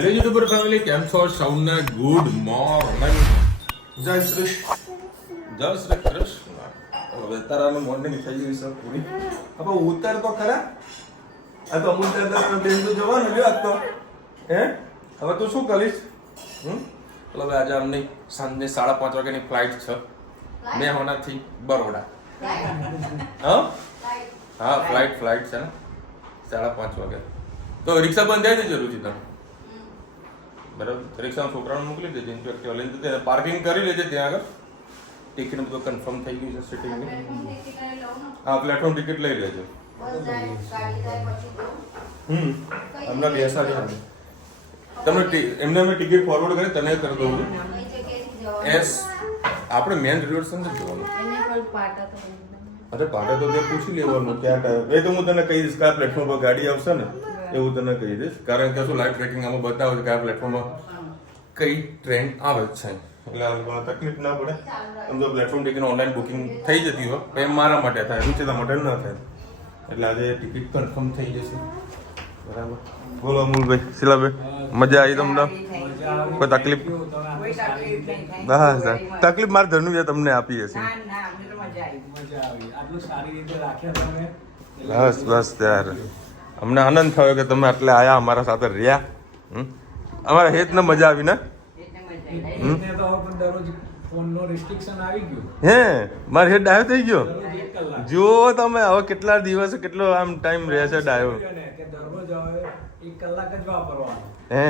Hello YouTuber family, કેમ છો? સૌને ગુડ મોર્નિંગ. જય શ્રી કૃષ્ણ. હવે તારાનું મોર્નિંગ થઈ ગયું છે પૂરી. હવે ઉતર તો ખરા. આ તો અમુક દાદા બેન તો જવાનું લ્યો આજ તો. હે હવે તું શું કરીશ? એટલે હવે આજે અમને સાંજની 5:30 વાગ્યાની ફ્લાઇટ છે મેહોણાથી બરોડા. હા ફ્લાઇટ છે ને 5:30 વાગે. તો રિક્ષા બંધ થાય છે જરૂરથી તમે બરાબર. રિક્ષામાં છોકરાને મોકલી દેજે, એક્ટિવા લઈને જતે પાર્કિંગ કરી લેજે ત્યાં આગળ. ટિકિટ બધું કન્ફર્મ થઈ ગયું છે સિટિંગની. હા પ્લેટફોર્મ ટિકિટ લઈ લેજો. હમણાં બેસાડી અમે. તમને એમને મેં ટિકિટ ફોરવર્ડ કરી તને કરી દઉં છું. એસ આપણે મેન રેલવે સ્ટેશન જ જવાનું. અરે પાટે તો તે પૂછી લેવાનું ક્યાં ટાઈમ. એ તો હું તને કહી દઈશ કયા પ્લેટફોર્મ પર ગાડી આવશે ને એવું તને કહી દઈશ. કારણ કે શું લાઈવ ટ્રેકિંગ આમાં બતાવે છે કયા પ્લેટફોર્મમાં કઈ ટ્રેન આવે છે. એટલે આ તકલીફ ના પડે. આમ તો પ્લેટફોર્મ ટિકિટ ઓનલાઈન બુકિંગ થઈ જતી હોય તો એ મારા માટે થાય, રૂચિતા માટે ના થાય. એટલે આજે ટિકિટ કન્ફર્મ થઈ જશે. બરાબર. બોલો અમૂલભાઈ, શિલાભાઈ, મજા આવી તમને? કોઈ તકલીફ? હા તકલીફ મારા ધનુ તમને આપી હશે. બસ બસ યાર અમને આનંદ થયો કે તમે આટલે આયા અમારા સાથે રહ્યા. અમારા હેત ને મજા આવી ને? હે મારે હેત ડાયો થઈ ગયો. જો તમે હવે કેટલા દિવસ કેટલો આમ ટાઈમ રહે છે ડાયો? હે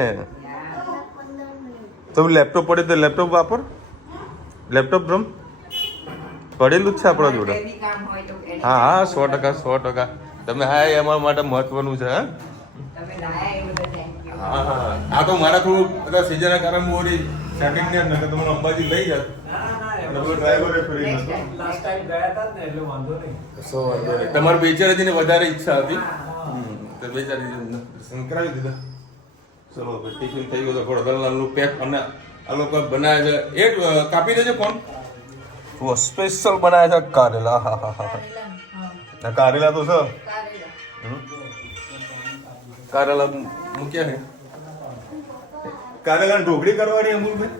તો લેપટોપ પડે તો લેપટોપ વાપર. લેપટોપ રમ પડેલું જ છે આપણા જોડે. હા હા 100%. તમે હા એ અમારા માટે મહત્વનું છે. હા હા આ તો મારા થોડું બધા સીઝનના કારણે હું ઓરી સેટિંગ ને નકર તમને અંબાજી લઈ જાત. ડ્રાઈવરે ફરી નતો. લાસ્ટ ટાઈમ ગયા હતા ને એટલે વાંધો નહીં. તમારી બેચારાજીને વધારે ઈચ્છા હતી તો બેચારાજીને દર્શન કરાવી દીધા. ચલો ટિફિન થઈ ગયો તો ખોડલનું પેક અને આ લોકો બનાવે છે. એક કાપી દેજો ફોન. સ્પેશિયલ બનાવે છે કારેલા. હા હા હા કારેલા તો છે. કારેલા મૂક્યા છે. કારેલા ઢોકળી કરવાની અમૂલભાઈ.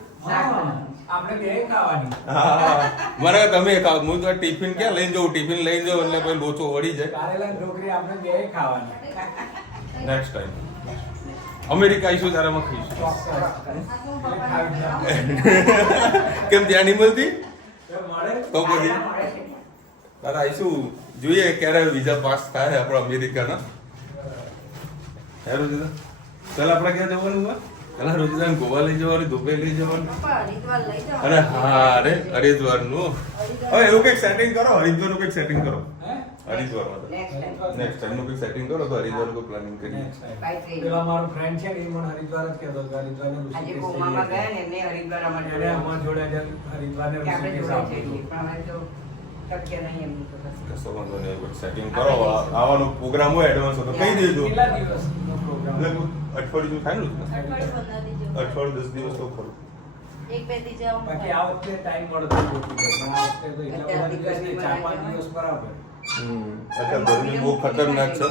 આપણે બે ખાવાની. હા મને તમે હું તો ટિફિન ક્યાં લઈને જાઉં? ટિફિન લઈને જાઉં એટલે પછી લોચો વળી જાય. કારેલા ઢોકળી આપણે બે ખાવાની. નેક્સ્ટ ટાઈમ અમેરિકા આવીશું ત્યારે અમે ખાઈશું. કેમ ત્યાં નહીં મળતી? તો પછી તારે આવીશું. જોઈએ ક્યારે વિઝા પાસ થાય આપણા અમેરિકાના. હે રોજિતા ચાલ આપણે ક્યાં જવાનું હોય? પેલા રોજિતા ગોવા લઈ જવાનું, દુબઈ લઈ જવાનું. અરે હા અરે હરિદ્વાર નું હવે એવું કઈક સેટિંગ કરો. હરિદ્વાર નું કઈક સેટિંગ કરો. હરિદ્વારમાં નેક્સ્ટ ટાઈમ નું કઈક સેટિંગ કરો તો હરિદ્વાર નું પ્લાનિંગ કરીએ. પેલા મારો ફ્રેન્ડ છે ને એ મને હરિદ્વાર જ કહેતો હતો. હરિદ્વાર ને ઋષિકેશ અમારા જોડે હરિદ્વાર ને ઋષિકેશ આપ્યું. કશો વાંધો નહીં, સેટિંગ કરો. આવવાનો પ્રોગ્રામ હોય એડવાન્સ તો કહી દેજો. કેટલા દિવસનો પ્રોગ્રામ? એટલે અઠવાડિયું થાય ને? અઠવાડિયું 10 દિવસ તો ખરું. બાકી આ વખતે ટાઈમ મળતો નથી. પણ આ વખતે તો એટલા બધા દિવસ નહીં, 4-5 દિવસ બરાબર. અત્યારે ગરમી બહુ ખતરનાક છે.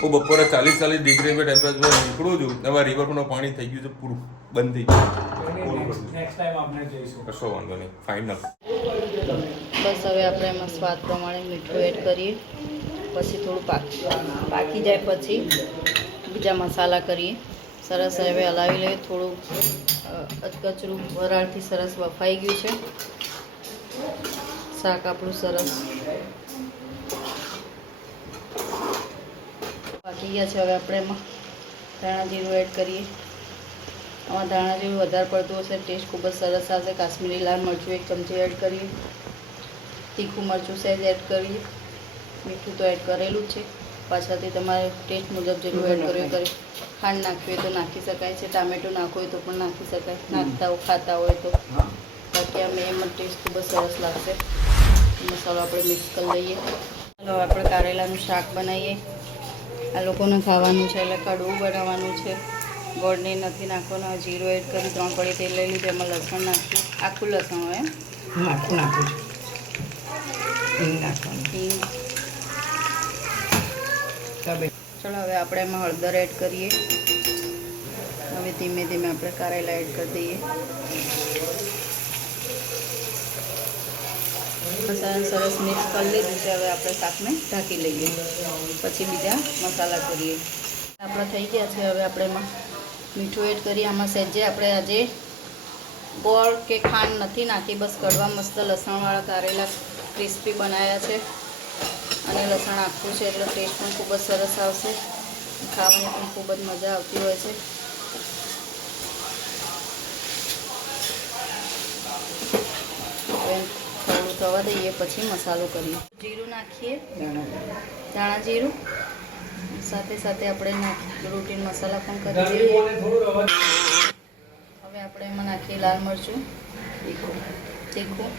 હું બપોરે 40 ડિગ્રી પર ટેમ્પરેચર નીકળું છું. એમાં રિવરનું પાણી થઈ ગયું છે, પૂરું બંધ થઈ ગયું. નેક્સ્ટ ટાઈમ આપણે જઈશું. કશો વાંધો નહીં, ફાઇનલ. બસ હવે આપણે એમાં સ્વાદ પ્રમાણે મીઠું એડ કરીએ. પછી થોડું પાકી જાય પછી બીજા મસાલા કરીએ. સરસ હવે હલાવી લઈએ. થોડું અધકચરું વરાળથી સરસ બફાઈ ગયું છે. શાક આપણું સરસ પાકી ગયા છે. હવે આપણે એમાં ધાણા જીરું એડ કરીએ. આમાં ધાણા જીરું વધારે પડતું હશે, ટેસ્ટ ખૂબ જ સરસ આવશે. કાશ્મીરી લાલ મરચું 1 ચમચી એડ કરીએ. તીખું મરચું સહેજ એડ કરીએ. મીઠું તો એડ કરેલું જ છે. પાછળથી તમારે ટેસ્ટ મુજબ જેટલું એડ કર્યું કરી. ખાંડ નાખવી હોય તો નાખી શકાય છે. ટામેટું નાખવું હોય તો પણ નાખી શકાય. નાખતા હોય ખાતા હોય તો. બાકી આમ એમાં ટેસ્ટ ખૂબ જ સરસ લાગશે. મસાલો આપણે મિક્સ કરી લઈએ. ચાલો આપણે કારેલાનું શાક બનાવીએ. આ લોકોને ખાવાનું છે એટલે કડવું બનાવવાનું છે. ગોળને નથી નાખવાનો. જીરું એડ કરી 3 કળી તેલ લઈ લીધું. એમાં લસણ નાખ્યું. આખું લસણ હોય નાખું છું. હિંગ નાખવાનું. હિંગ. ચલો હવે આપણે એમાં હળદર એડ કરીએ. હવે ધીમે ધીમે આપણે કારેલા એડ કરી દઈએ. મસાલા સરસ મિક્સ કરી લીધું છે. હવે આપણે શાકને ઢાંકી લઈએ, પછી બીજા મસાલા કરીએ. આપણા થઈ ગયા છે. હવે આપણે એમાં મીઠું એડ કરીએ. આમાં સહેજે આપણે આજે ગોળ કે ખાંડ નથી નાખી, બસ કડવા મસ્ત લસણવાળા કારેલા ક્રિસ્પી બનાવ્યા છે. અને લસણ આખું છે એટલે ટેસ્ટ પણ ખૂબ જ સરસ આવશે, ખાવાની પણ ખૂબ જ મજા આવતી હોય છે. હવે થોડું થવા દઈએ, પછી મસાલો કરીએ. જીરું નાખીએ, ધાણા જીરું સાથે સાથે આપણે રૂટીન મસાલા પણ કરીએ. હવે આપણે એમાં નાખીએ લાલ મરચું, તીખું,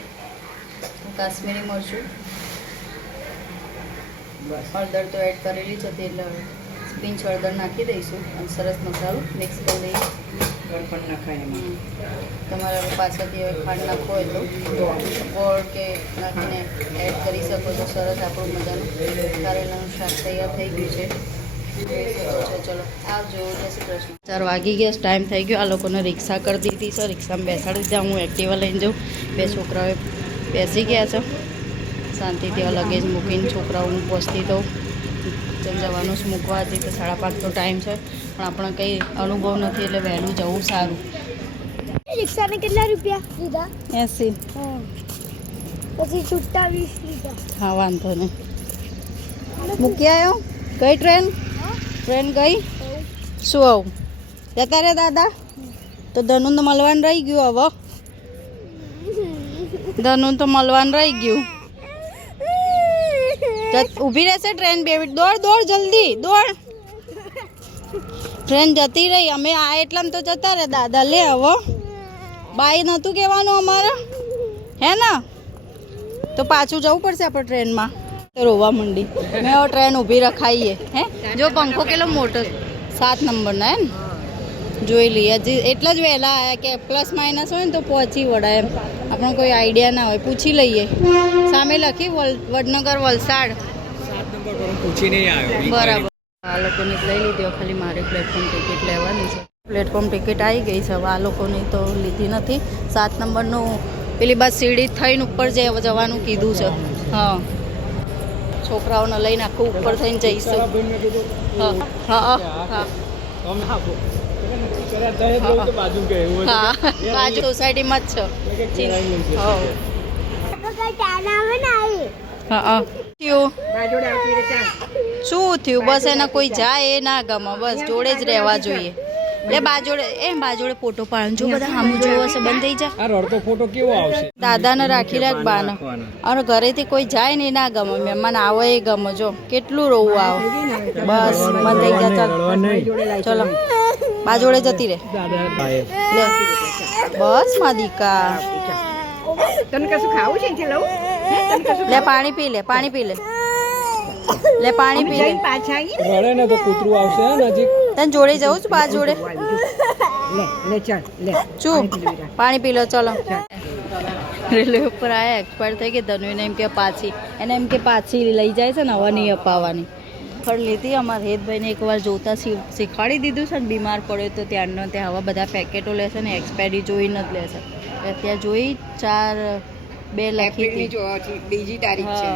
કાશ્મીરી મરચું, હળદર તો એડ કરેલી જ હતી એટલે પિંચ હળદર નાખી દઈશું અને સરસ મસાલો મિક્સ કરી દઈએ. પણ નખાય એમાં. તમારે હવે પાછળથી હવે ખાંડ નાખવો હોય તો ગોળ કે નાખીને એડ કરી શકો છો. સરસ આપણું મજાનું કારેલાનું શાક તૈયાર થઈ ગયું છે. જોઈ શકો છો. ચલો આવજો. જય શ્રી કૃષ્ણ. 4 વાગી ગયા, ટાઈમ થઈ ગયો. આ લોકોને રિક્ષા કરી દીધી છે, રિક્ષામાં બેસાડી દીધા. હું એક્ટિવા લઈને જાઉં. 2 છોકરાઓ બેસી ગયા છે. શાંતિથી લગેજ મૂકીને છોકરાઓ હું પહોંચતી તો જવાનું જ મૂકવા હતી. તો 5:30 ટાઈમ છે, પણ આપણે કંઈ અનુભવ નથી એટલે વહેલું જવું સારું. રિક્ષાને કેટલા રૂપિયા લીધા? 80. પછી છૂટા 20 લીધા. હા, વાંધો નહીં. મૂકી આવ્યો. કઈ ટ્રેન? ટ્રેન ગઈ? શું આવું જતા રે દાદા? તો ધનુ તો મળવાનું રહી ગયું. હવે ધનુ તો મળવાનું રહી ગયું. ઊભી રહેશે ટ્રેન. બે મિનિટ. દોડ જલ્દી દોડ. ટ્રેન જતી રહી. અમે આ એટલામાં તો જતા રે દાદા. લે હવે બાઈ નહોતું કહેવાનું અમારે, હે ને? તો પાછું જવું પડશે આપણે ટ્રેનમાં. રોવા મંડી. મેં હવે ટ્રેન ઊભી રખાઈએ. હે જો પંખો કેટલો મોટો, 7 નંબરનો હે ને? જોઈ લઈએ. હજી એટલા જ વહેલા આવ્યા કે પ્લસ માઇનસ હોય ને તો પહોંચી વળાય એમ. આપણને કોઈ આઈડિયા ના હોય. પૂછી લઈએ. સામે લખી વડનગર વલસાડ 7 નંબર પર પૂછી નહીં આવ્યો. બરાબર. આ લોકોની લઈ લીધી. ખાલી મારે પ્લેટફોર્મ ટિકિટ લેવાની છે. પ્લેટફોર્મ ટિકિટ આવી ગઈ છે. હવે આ લોકોની તો લીધી નથી. 7 નંબરનું પેલી બાદ સીડી થઈને ઉપર જવાનું કીધું છે. હા, છોકરાઓને લઈને આખું ઉપર થઈને જઈશું. હા હા હા હા, બાજુ સોસાયટીમાં જ છે. હા હા. શું થયું? બસ એને કોઈ જાય એ ના ગમે. બસ જોડે જ રહેવા જોઈએ. એટલે બાજોડે ફોટો પાડો. જો બધા સામું જોવો છે, બંધ થઈ જા. આ રડતો ફોટો કેવો આવશે? દાદાને રાખી રાખ, બાને. અને ઘરેથી કોઈ જાય ને ના ગમે, મહેમાન આવે એ ગમે. જો કેટલું રોવું આવે. બસ બંધ થઈ જા. ચાલ ચલો બાજોડે જતી રે. લે બસ માં દીકા. તને કશું ખાવું છે? લઉં. લે પાણી પી લે. પાણી પી લે. લે પાણી પી લે. પાછા રડે ને તો કૂતરું આવશે નજીક. તને જોડે જવું છું? બા જોડે લે ચાલ લે. ચૂપ. પાણી પી લો. ચલો રેલવે ઉપર આયા. એક્સપાયર થઈ ગઈ. ધનુને એમ કે પાછી, એને એમ કે પાછી લઈ જાય છે ને, હવે નહીં અપાવવાની. ફળ લીધી. અમારા હેતભાઈને એકવાર જોતા શીખવાડી દીધું છે ને, બીમાર પડે તો ત્યારનો ત્યાં હવે બધા પેકેટો લેશે ને એક્સપાયરી જોઈને જ લેશે. ત્યાં જોઈ 4/2 લખી હતી. બીજી તારીખ છે.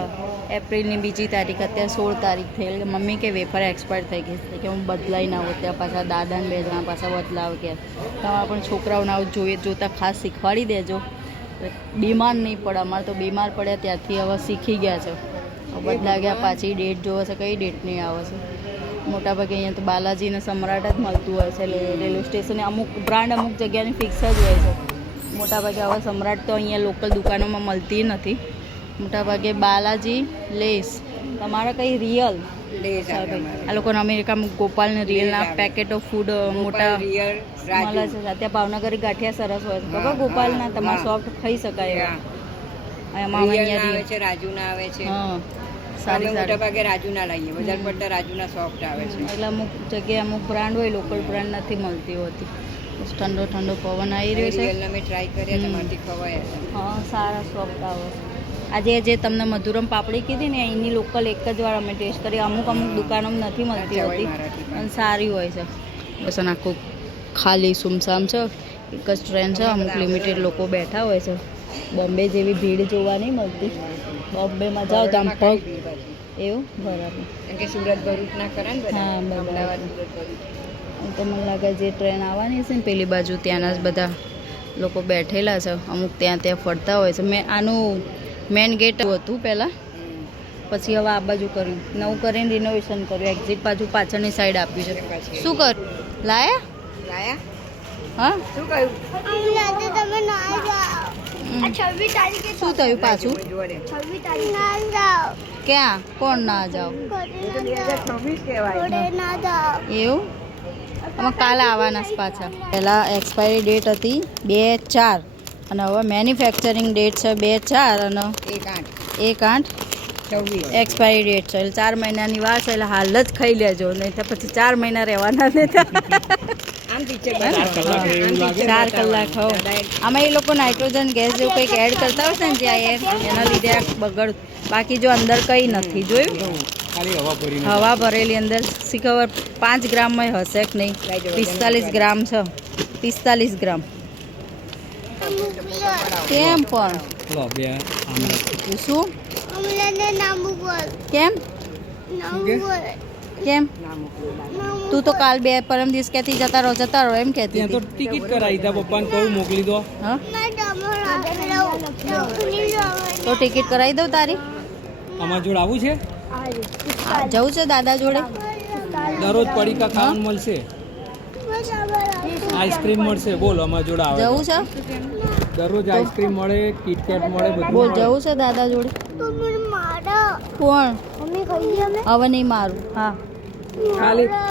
એપ્રિલની 2જી તારીખ. અત્યારે 16 તારીખ થઈ. એટલે મમ્મી કે વેફર એક્સપાયર થઈ ગઈ કે હું બદલાઈ ના આવું. ત્યાં પાછા દાદાને 2 જણા પાછા બદલાવ કે તમારા પણ છોકરાઓને આવું જોતા ખાસ શીખવાડી દેજો. બીમાર નહીં પડે. અમારે તો બીમાર પડ્યા ત્યારથી હવે શીખી ગયા છે. બદલા ગયા. પાછી ડેટ જોવે છે, કઈ ડેટની આવે છે. મોટાભાગે અહીંયા તો બાલાજીને સમ્રાટ જ મળતું હોય છે. રેલવે સ્ટેશને અમુક બ્રાન્ડ અમુક જગ્યાની ફિક્સ જ હોય છે. મોટાભાગે હવે સમ્રાટ તો અહીંયા લોકલ દુકાનોમાં મળતી નથી. મોટાભાગે બાલાજી, લેસ, તમારા કઈ રિયલ આ લોકોને અમેરિકામાં ગોપાલને રિયલના પેકેટો ફૂડ મોટા મળે છે. ત્યાં ભાવનગરી ગાંઠિયા સરસ હોય છે. ખબર ગોપાલના? તમારે સોફ્ટ ખાઈ શકાય એમાં. અહીંયા રાજુના આવે છે. હા, સારી મોટા ભાગે રાજુના લઈએ. વધારે પડતા રાજુના સોફ્ટ આવે છે. એટલે અમુક જગ્યાએ અમુક બ્રાન્ડ હોય, લોકલ બ્રાન્ડ નથી મળતી હોતી. ઠંડો ઠંડો પવન આવી રહ્યો છે. અમે ટ્રાય કર્યા, તમારથી ખવાય. હા, સારા સોફ્ટ આવે. આજે જે તમને મધુરમ પાપડી કીધી ને, એની લોકલ એક જ વાર અમે ટેસ્ટ કરી. અમુક દુકાનોમાં નથી મળતી હોતી અને સારી હોય છે. બસ આખું ખાલી સુમસામ છે. એક જ ટ્રેન છે, અમુક લિમિટેડ લોકો બેઠા હોય છે. બોમ્બે જેવી ભીડ જોવા નહીં મળતી. બોમ્બેમાં જાઓ તો આમ પગ એવું બરાબર. કેમ કે સુરત ભરૂચ ના કરે ને બધા. હા, બરાબર. અમદાવાદ સુરત ભરૂચ. તો મને લાગે જે ટ્રેન આવવાની છે ને પેલી બાજુ ત્યાંના જ બધા લોકો બેઠેલા છે. અમુક ત્યાં ફરતા હોય છે. મેં આનું મેન ગેટ હતું પહેલાં, પછી હવે આ બાજુ કર્યું, નવું કરીને રિનોવેશન કર્યું. એક્ઝિટ બાજુ પાછળની સાઈડ આપ્યું છે. શું કર લાયા લાયા? હા શું કહ્યું? તમે ના જાઓ. આ 26 તારીખે શું થયું પાછું? જોડે 26 તારીખે ના જાઓ. ક્યાં કોણ ના જાઓ ઘરે ના જાઓ. 2026 કહેવાય. ઘરે ના જાઓ. એવું? અમે કાલે આવવાના છે પાછા. પહેલાં એક્સપાયરી ડેટ હતી 2/4 અને હવે મેન્યુફેક્ચરિંગ ડેટ છે 2/4 અને 1/8 એક્સપાયરી ડેટ છે. એટલે 4 મહિનાની વાર છે. એટલે હાલ જ ખાઈ લેજો, નહીં તો પછી 4 મહિના રહેવાના નહીં. આમ ટીચર 4 કલાક હો. આમાં એ લોકો નાઇટ્રોજન ગેસ જેવું કંઈક એડ કરતા હશે ને જ્યાં એના લીધે આ બગડ. બાકી જો અંદર કંઈ નથી જોયું. હવા ભરેલી અંદર શી ખબર 5 ગ્રામમાં હશે કે નહીં. 45 ગ્રામ છે. 45 ગ્રામ કેમ પણ શું અમને નામ બોલ. કેમ નામ બોલ. કેમ તું તો કાલ પરમ દિવસ કહેતી જતા રહો એમ કહેતી ત્યાં તો હતી. ટિકિટ કરાવી તા પપ્પાને કહું મોકલી દો. હા ના જમો તો ટિકિટ કરાવી દઉં તારી. આમાં જોડે આવું છે, જવું છે દાદા જોડે. દરરોજ પડીકા ખાવાનું મળશે, આઈસ્ક્રીમ મળશે. બોલ આમાં જોડે આવે જવું છે દરરોજ આઈસ્ક્રીમ મળે, કિટકેટ મળે, બધું બોલ મળે. જવું છે દાદા જોડે. કોણ મમ્મી ખાઈએ અમે. હવે નહીં મારું. હા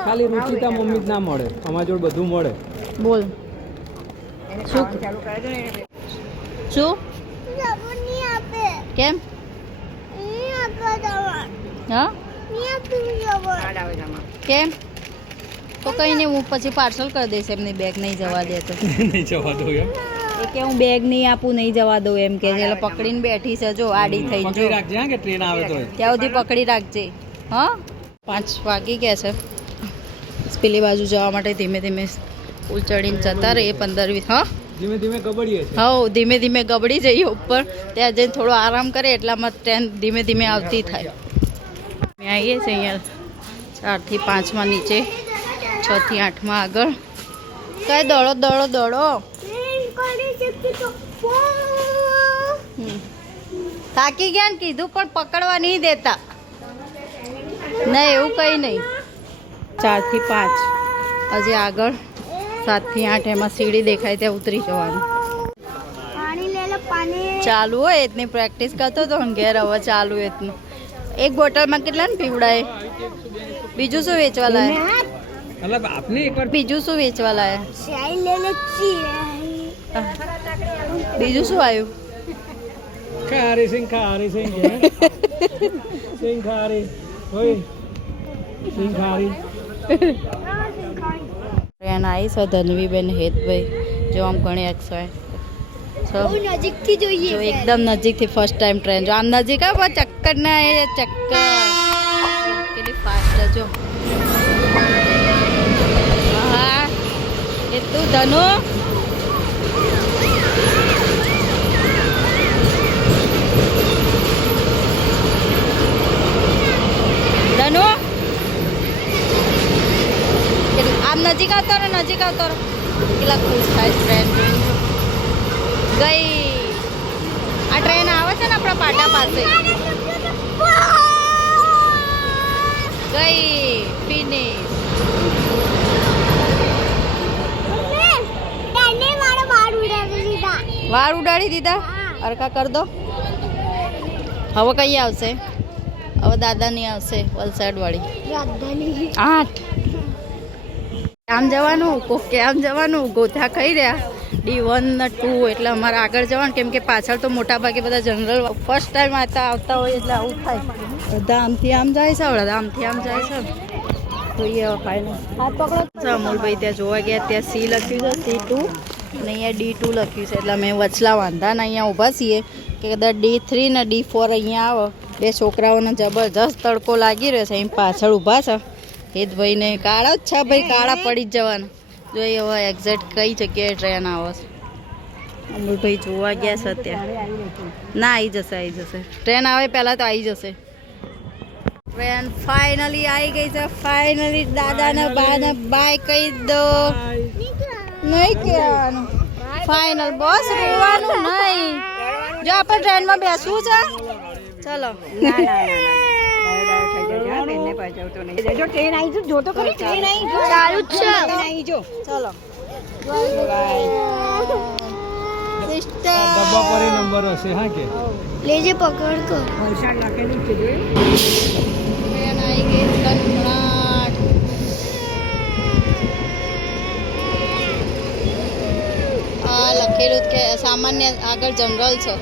ખાલી રૂચિતા મમ્મી જ ના મળે, આમાં જોડે બધું મળે. બોલ શું ચાલુ કરે છે ને શું જમો નહીં આપે. કેમ નહીં આપે જમણ. હા નહીં આપે જમણ. કાર્ડ આવે છે આમાં. કેમ તો કંઈ નહીં, હું પછી પાર્સલ કરી દઈશ. એમની બેગ નહીં જવા દે તો. નહીં જવા દઉં એમ. એ કે હું બેગ નહીં આપું, નહીં જવા દઉં એમ કે. એટલે પકડીને બેઠી છે જો આડી થઈ પકડી જો. રાખજે હા, કે ટ્રેન આવે તો ત્યાં સુધી પકડી રાખજે. હા 5 વાગી ગયા છે. પેલી બાજુ જવા માટે ધીમે ધીમે પુલ ચડીને જતા રહીએ 15-20. હા ધીમે ધીમે કબડીએ છે. હા ધીમે ધીમે ગબડી જઈએ ઉપર. ત્યાં જઈને થોડો આરામ કરે એટલામાં ટ્રેન ધીમે ધીમે આવતી થાય. અમે આવીએ છીએ અહીંયા 4 થી 5માં નીચે, 6 થી 8માં આગળ. કઈ દોડો. કરી શકતી તો થાકી ગયા ને કીધું પણ પકડવા નહીં દેતા. નહીં એવું કંઈ નહીં. 4 થી 5 હજી આગળ 7 થી 8 એમાં સીડી દેખાય ત્યાં ઉતરી જવાનું. પાણી લે લો પાણી. ચાલુ હોય એટલી પ્રેક્ટિસ કરતો હતો ને ઘેર. હવે ચાલુ એટલું. એક બોટલમાં કેટલા ને પીવડાય? બીજું શું વેચવા લાયા? મતલબ આપને એકવાર બીજું શું વેચવા લાયા? ચાય લે લો ચી. બીજું શું આવ્યું? ખારી સિંગ સિંગ ખારી હોય સિંગ ખારી. ટ્રેન આવી છે ધનવીબેન હેતભાઈ. જો આમ ઘણી એક્સાઇટ બહુ નજીકથી જોઈએ જો છે. એકદમ નજીકથી ફર્સ્ટ ટાઈમ ટ્રેન. જો આમ નજીક આવે ચક્કર ના એ ચક્કર કેટલી ફાસ્ટ જો. હા એ તું ધનુ ધનુ આમ નજીક આવતો રહો. કેટલા ખુશ થાય ટ્રેન જોઈને. ગઈ આ ટ્રેન આવે છે ને આપણા પાટા પાસે. ગઈ ફિનિશ. વાળ ઉડાડી દીધા. અરકા કર દો. હવે કઈ આવશે? હવે દાદાની આવશે વલસાડ વાળી 8. આમ જવાનું કોકે આમ જવાનું ગોથા ખાઈ રહ્યા. D1 ને 2 એટલે અમારે આગળ જવાનું. કેમ કે પાછળ તો મોટા ભાગે બધા જનરલ ફર્સ્ટ ટાઈમ આવતા હોય એટલે આવું થાય. બધા આમથી આમ જાય છે, બધા આમથી આમ જાય છે. જોઈએ હવે ફાઇનલ. હાથ પકડો. અમૂલભાઈ ત્યાં જોવા ગયા. ત્યાં C લખ્યું છે C2 અને અહીંયા D2 લખ્યું છે. એટલે અમે વચલા વાંધાને અહીંયા ઊભા છીએ કે કદાચ D3 ને D4 અહીંયા આવે. 2 છોકરાઓને જબરજસ્ત તડકો લાગી રહ્યો છે. અહીં પાછળ ઊભા છે હેતભાઈને. કાળા જ છે ભાઈ, કાળા પડી જ જવાના. જોઈએ હવે એક્ઝેક્ટ કઈ જગ્યાએ ટ્રેન આવે છે. અમુલભાઈ જોવા ગયા છે અત્યારે. ના, આવી જશે. ટ્રેન આવે પહેલાં તો આવી જશે. ટ્રેન ફાઇનલી આવી ગઈ છે. ફાઇનલી દાદાને બાને બાય કહી દો. નહીં કહેવાનું. ફાઇનલ બસ રહેવાનું નહીં. જો આપણે ટ્રેનમાં બેસવું છે. ચલો. ચલો. ડબ્બા પર નંબર હશે હા કે લેજે પકડ કર. વલસાડ લખેલું છે જોયું ટ્રેન આવી ગઈ કનકનાટ. આ લખેલું કે સામાન્ય આગળ જનરલ છે.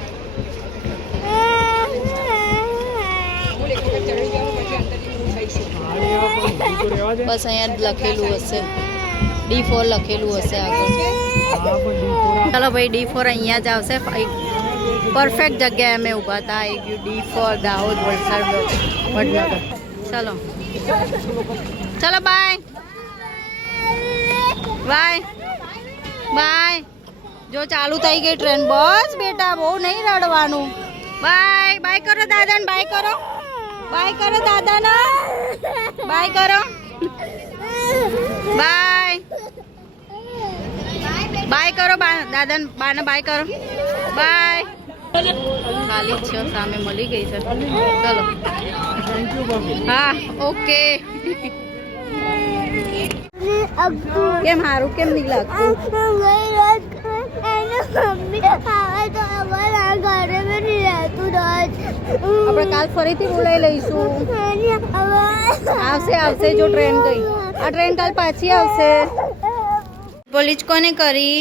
બસ અહીંયા જ લખેલું હશે. D4 લખેલું હશે આગળ. ચાલો ભાઈ D4 અહીંયા જ આવશે. પરફેક્ટ જગ્યાએ અમે ઊભા હતા. આવી ગયું D4 દાહોદ વલસાડ વડનગર. ચલો ચલો બાય બાય. જો ચાલુ થઈ ગઈ ટ્રેન. બસ બેટા બહુ નહીં રડવાનું. બાય કરો દાદાને. બાય કરો દાદાને. બાય કરો. બાય કરો દાદાને. બાને બાય કરો. બાય. ખાલી છે સામે મળી ગઈ છે. ચલો હા ઓકે. કેમ હારું કેમ નહીં લાગતું? આપણે કાલ ફરીથી બોલાવી લઈશું. આવશે જો ટ્રેન ગઈ. આ ટ્રેન કાલ પાછી આવશે. પોલીસ કોને કરી?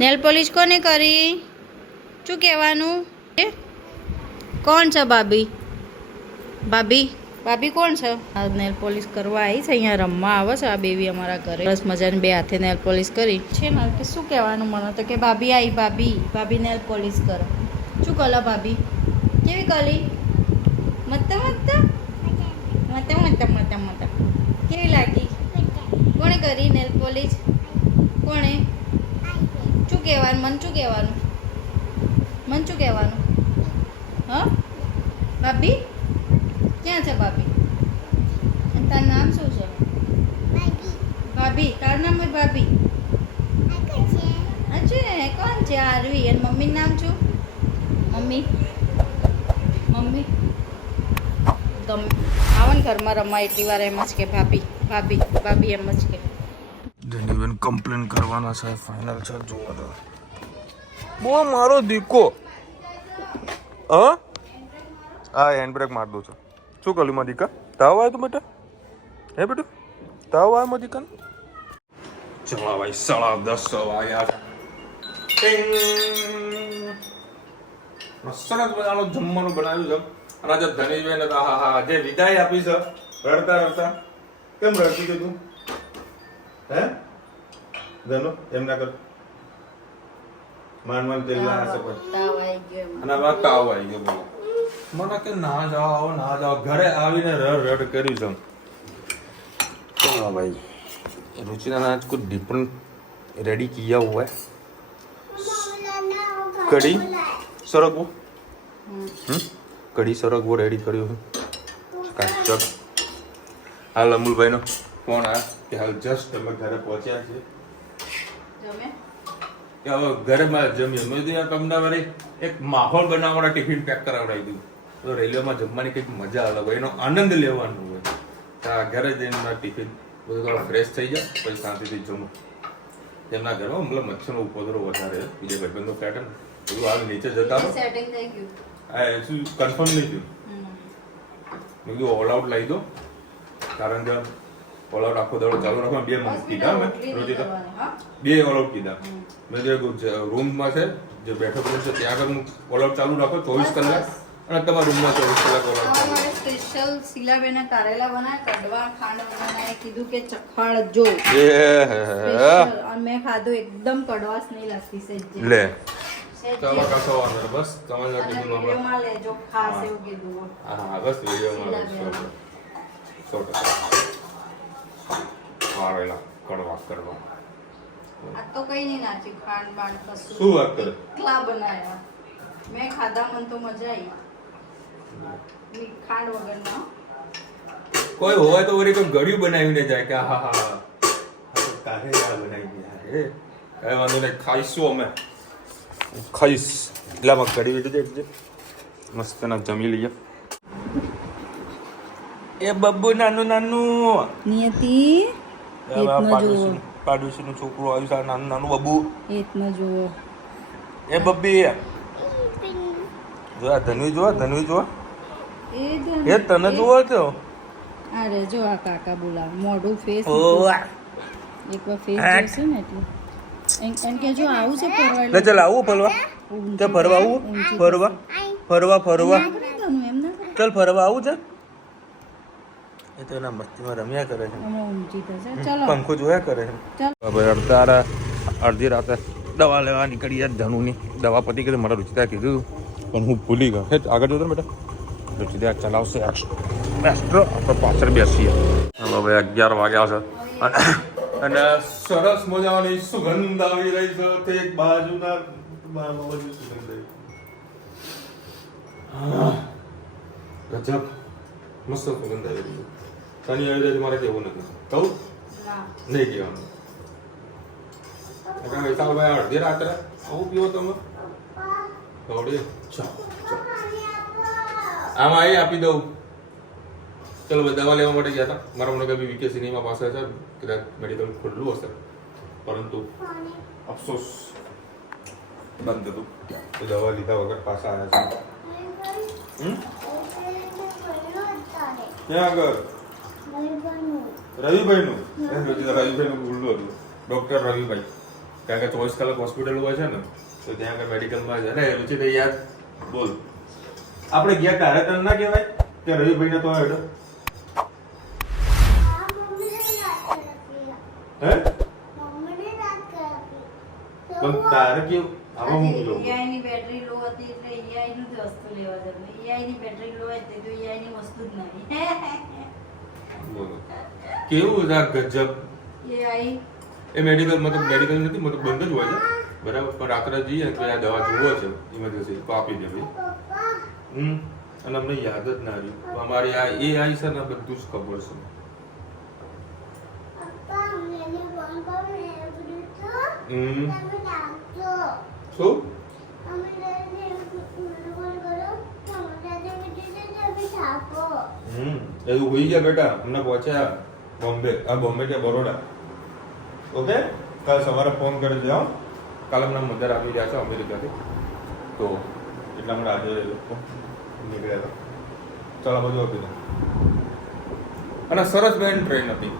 નેલ પોલીસ કોને કરી? શું કહેવાનું? કોણ છે ભાભી કોણ છે? નેલ પોલીસ કરવા આવી છે. અહીંયા રમવા આવે છે આ બેબી અમારા ઘરે. બસ મજાની બે હાથે નેલ પોલીસ કરી છે ને. કે શું કહેવાનું મને તો કે ભાભી આવી. ભાભી નેલ પોલીસ કરો. શું કલા ભાભી? કેવી કલી? મત કેવી લાગી? કોણે કરી નેલ પોલીસ? કોણે? શું કહેવાનું? મન શું કહેવાનું? હા ભાભી ક્યાં છે ભાભી? અને તારું નામ શું છે? ભાભી. તારું નામ હોય ભાભી? અચ્છા કોણ છે? આરવી. અને મમ્મીનું નામ શું? મમ્મી ગમે આવો ને ઘરમાં રમવા એટલી વાર એમ જ કે ભાભી એમ જ કે. જેની કમ્પ્લેન કરવાના છે. ફાઇનલ છે. જોવા દો. બો મારો દીકો. આ હેન્ડ બ્રેક માર દઉં છું. શું કર્યું માં દીકા? તાવ આવ્યો તું બેટા? હે બેટું તાવ આવ્યો માં દીકા? ચલો ભાઈ 10:30 વાગ્યા. સરસ મજાનું જમવાનું બનાવ્યું છે. અને આજે ધનીબેન હા જે વિદાય આપી છે રડતા કેમ રડતી હતી તું? હે ધનો એમ ના કર. માન તેલ ના હશે પણ તાવ આવી ગયો. અને હવે તાવ આવી ગયો બોલો. મને કે ના જાઓ ઘરે આવીને રડ કર્યું છે. चलो भाई रुचिना ने आज कुछ डिफरेंट रेडी किया हुआ है. कड़ी सरगवो कड़ी सरगवो रेडी કર્યો છે. ચક હાલ અમુલભાઈ નો ફોન આવ્યો કે હાલ જસ્ટ અમે ઘરે પહોંચ્યા છે. કે હવે ઘરે માં જમીએ. મેં તો તમને વળી એક માહોલ બનાવવાના ટિફિન પેક કરાવડાવી દીધું. તો રેલવેમાં જમવાની કંઈક મજા અલગ હોય, એનો આનંદ લેવાનો હોય. ઘરે જઈને ટિફિન બધું થોડા ફ્રેશ થઈ જાય પછી શાંતિથી જમો. જેમના ઘરમાં મતલબ મચ્છરનો ઉપદ્રવ વધારે છે. બીજા ભાઈબંધો ફ્લેટ ને બધું હાલ નીચે જતા રહો. સેટિંગ થઈ ગયું. હા શું કન્ફર્મ નહીં થયું. મેં કીધું ઓલ આઉટ લાવી દો, કારણ કે ઓલ આઉટ આખો દડો ચાલુ રાખવા. 2 મંથ કીધા મેં રોજિતા 2 ઓલ આઉટ કીધા. મેં જે રૂમમાં છે જે બેઠક રૂમ છે ત્યાં આગળ ઓલ આઉટ ચાલુ રાખો 24 કલાક. અને તમારા રૂમમાં 24 કલાક ઓલ આઉટ ચાલુ. સ્પેશિયલ શીલાબેને કારેલા બનાવ્યા, કડવા ખાંડ બનાવ્યા, કીધું કે ચખાડજો. અને મેં ખાધું, એકદમ કડવાશ નહીં લાગતી સેજ. લે ચાલો કશો વાંધો નહીં. બસ તમારા ટિફિન વિડીયોમાં લેજો ખાસ એવું કીધું. હા બસ વિડીયોમાં 100%. વારેલા કરવા. આ તો કઈ નહીં નાખ્યું, ખાંડ બાંડ કશું. શું વાત કરે? એકલા બનાવ્યા. મેં ખાધા, મને તો મજા આવી. ખાંડ વગરના. કોઈ હોય તો વળી કોઈ ગળ્યું બનાવીને જાય કે હા હા હા તારે આ બનાવી ગયા હે કઈ વાંધો નહીં, ખાઈશું અમે. ખાઈશ એટલામાં કરી દીધું મસ્ત ના જમી લઈએ. એ બબ્બુ નાનું નાનું નિયતિ એતમાં જુઓ, પાડોશીનું છોકરું આવ્યું છે, નાનું નાનું બબ્બુ. એતમાં જુઓ. એ બબ્બી જો આ ધનવી જો, ધનવી જો, એ તને જોવો તો અરે જો આ કાકા બોલાવે, મોઢું ફેસ ઓવા એકવાર ફેસ જોશે ને એટલે એમ કે જો આવું છે ફરવા લે ચાલ આવું ફરવા, તે ફરવા આવું, ફરવા ફરવા ફરવા એમ ના કરે. ચાલ ફરવા આવું છે. એ તો એના મસ્તીમાં રમ્યા કરે છે, હમણાં ઊંચી થશે. ચાલો પંખો જોયા કરે છે. ચાલો ભાઈ અડધી રાતે દવા લેવા નીકળી યાર ધનુની દવા પતી કરી મારા રુચિતા કીધું પણ હું ભૂલી ગયો. હે આગળ જોતો ને બેટા, રુચિતા ચલાવશે એક્સ્ટ્રો, આપણે પાછળ બેસીએ. હવે 11 વાગ્યા છે અને સરસ મજાની સુગંધ આવી રહી છે તે એક બાજુના સુગંધ ગજબ મસ્ત સુગંધ આવી રહી છે. તની આવી જાય મારે કેવું નથી કહું નહીં કહેવાનું. વિશાલભાઈ અડધી રાત્રે આવું પીવો તમે થોડી આમાં આવી આપી દઉં. ચલો ભાઈ દવા લેવા માટે ગયા હતા. મારા મને કઈ વીકે સિનેમા પાસે છે, કદાચ મેડિકલ ખુલ્લું હશે પરંતુ અફસોસ બંધ હતું. તો દવા લીધા વગર પાછા આવ્યા છે. ક્યાં આગળ? રવિભાઈનું ખુલ્લું હતું. ડોક્ટર રવિભાઈ, કારણ કે 24 કલાક હોસ્પિટલ હોય છે ને, તો ત્યાં આગળ મેડિકલમાં છે ને. રુચિ યાદ બોલ, આપણે ગયા તારે તને ના કહેવાય કે રવિભાઈ ને તો હેડો હે પણ તારે કેવું આવો હું જો AI ની બેટરી લો હતી એટલે AI નું જ વસ્તુ લેવા જવાનું. AI ની બેટરી લો હતી તો AI ની વસ્તુ જ નહીં. બોલો કેવું છે આ ગજબ. AI એ મેડિકલ મતલબ મેડિકલ નથી, મતલબ બંધ જ હોય છે બરાબર, પણ રાત્રે જઈએ તો આ દવા જોવો છે ઇમરજન્સી તો આપી દે ભાઈ. અને અમને યાદ જ ના રહ્યું. તો અમારી આ AI છે ને બધું જ ખબર છે. શું એવું હોઈ ગયા બેટા. અમને પહોંચ્યા બોમ્બે, બોમ્બે કે બરોડા. ઓકે, કાલ સવારે ફોન કરી દેવા. કાલ અમને મધર આવી રહ્યા છે અમેરિકાથી, તો એટલા માટે આજે લોકો નીકળ્યા હતા. ચાલો બધું આપી દે. અને સરસ બેન ટ્રેન હતી.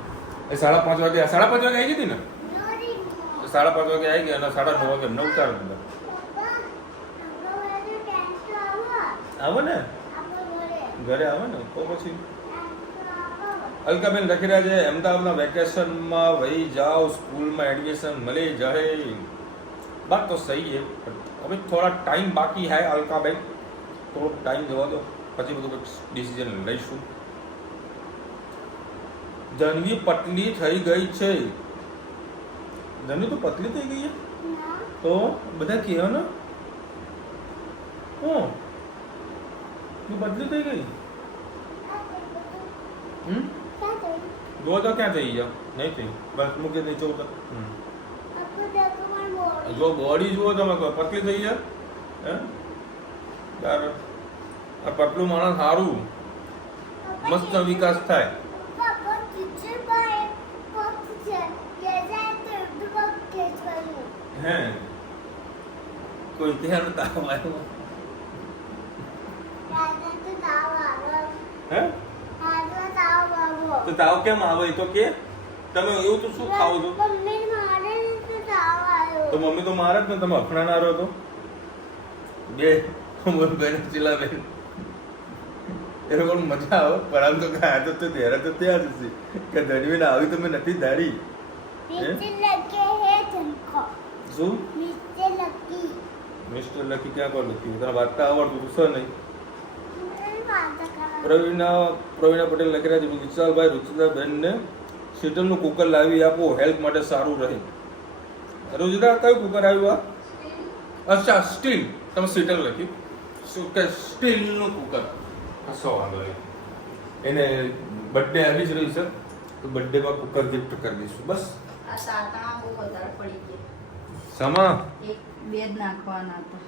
એ 5:30 વાગે 5:30 વાગે આવી ગઈ હતી ને, 5:30 વાગે આવી ગઈ અને 9:30 વાગે અમને ઉતારી દીધા. આવે ને ઘરે આવે ને તો પછી અલકાબેન લખી રહ્યા છે અમદાવાદના વેકેશનમાં વહી જાઓ, સ્કૂલમાં એડમિશન મળી જાય. बात तो सही है, अभी थोड़ा टाइम बाकी है अलकाबेन, થોડો ટાઈમ જવા દો પછી બધું ડિસિઝન લઈશું. ધનવી પતલી થઈ ગઈ છે. ધનવી તો પતલી થઈ ગઈ છે તો બધા કહે ને હું પતલી થઈ ગઈ. જો તો ક્યાં થઈ ગયા? નહીં થઈ, બસ મૂકી દઈ. જો બોડી જુઓ તમે પતલી થઈ જાય હે યાર. આ પતલું માણસ સારું મસ્ત વિકાસ થાય. હે કોઈ ત્યાં તાવ આવ્યો હે? તો તાવ કેમ આવે તો કે તમે એવું તો શું ખાવ છો? તો મમ્મી તો મારે જ ને, તમે અફણાના રહો તો બે બેન ચીલા બેન એ લોકો મજા આવે. પરંતુ આ તો ત્યારે તો ત્યાં જ કે ધનવીને આવી તો મેં નથી ધારી. શું મિસ્ટર લકી ક્યાં પર લખ્યું? તને વાંચતા આવડતું છે નહીં? પ્રવીણા પટેલ લખી રહ્યા છે વિશાલભાઈ રુચિતાબેનને શીટલનું કુકર લાવી આપો, હેલ્થ માટે સારું રહે. રોજદા કયું કુકર આવ્યું આ? અચ્છા સ્ટીલ, તમે શીટલ લખ્યું શું કે સ્ટીલનું કુકર. કશો વાંધો નહીં. એને બર્થડે આવી જ રહી છે તો બર્થડેમાં કુકર ગિફ્ટ કરી દઈશું બસ. આ સાતણા બહુ વધારે પડી ગયા. સામા એક બે જ નાખવાના હતા.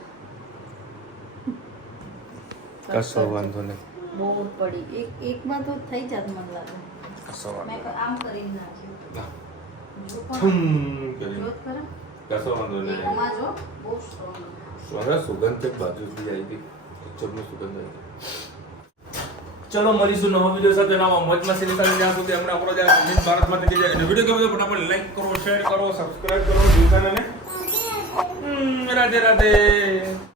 કશો વાંધો નહીં. બહુ જ પડી. એકમાં તો થઈ જાત મને લાગે. કશો મેં વાંધો આમ કરીને નાખ્યું. નહીં. જો પણ થુમ કરી. જો ખરા. કશો વાંધો નહીં. એકમાં જો બહુ સ્ટ્રોંગ. હવે સુગંધ છે બાજુથી આવી હતી. પિક્ચરનું સુગંધ આવી. ચલો મળીશું નવા વિડીયો સાથે નવા મોજમાં સિને સાથે. જ્યાં સુધી હમણાં આપણો જ્યાં હિન્દ ભારત માટે કે જે વિડીયો ગમે તો ફટાફટ લાઈક કરો, શેર કરો, સબસ્ક્રાઇબ કરો, જીવતાને રાધે રાધે.